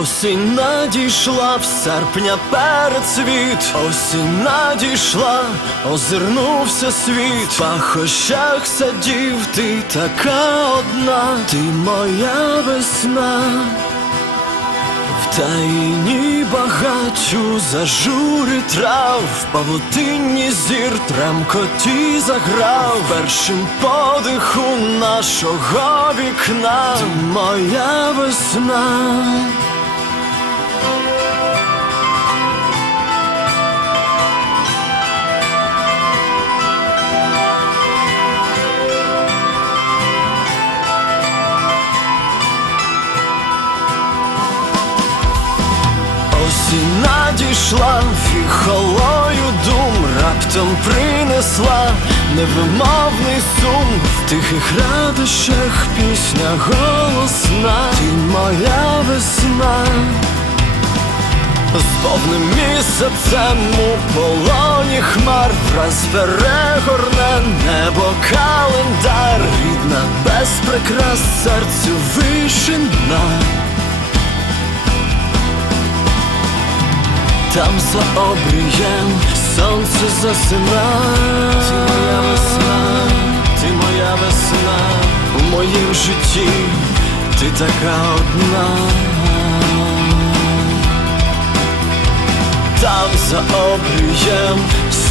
Осінь надійшла в серпня перед світ, осінь надійшла, озирнувся світ, в пахощах садів, ти така одна, ти моя весна. В таїні багачу зажури трав, в павутинні зір тремкоті заграв. Першим подиху нашого вікна, ти моя весна. Осінь надійшла фіхолою дум, раптом принесла невимовний сум в тихих радощах пісня голосна, ти моя весна, з повним місяцем у полоні хмар враз перегорне небо календар, рідна без прикрас серцю вишина. Там за обрієм сонце засина Ти моя весна, ти моя весна У моїм житті. Ти така одна. Там за обрієм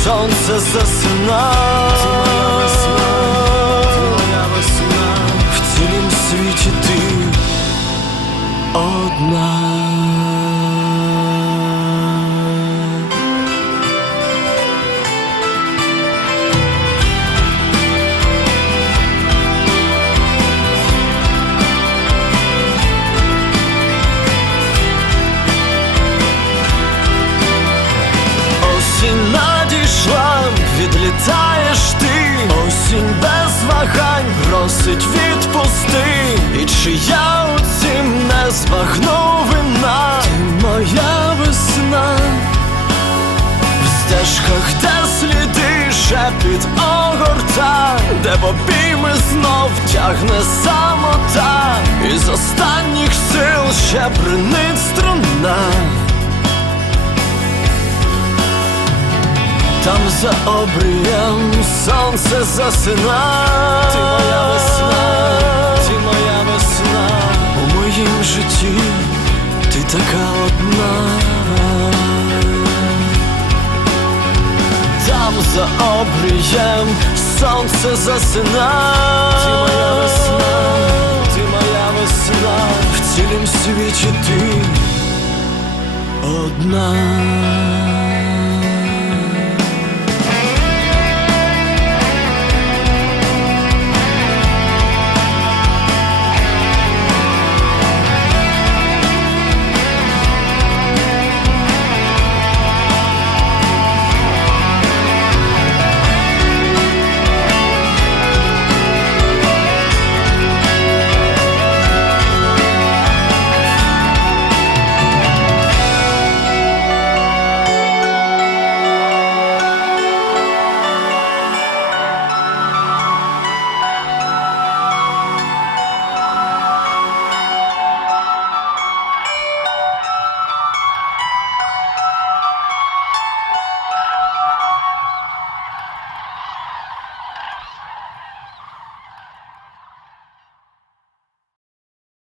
сонце засина Ти моя весна, ти моя весна. В цілім світі ти одна вагань просить відпусти, і чи я у цім не збагну вина, ти моя весна, в стежках, де сліди, шепіт огорта, де в обійми знов тягне самота, і з останніх сил ще бринить струна. Там за обрієм сонце засина Ти моя весна, ти моя весна. У моїм житті ти така одна. Там за обрієм сонце засина Ти моя весна, ти моя весна. В цілім світі ти одна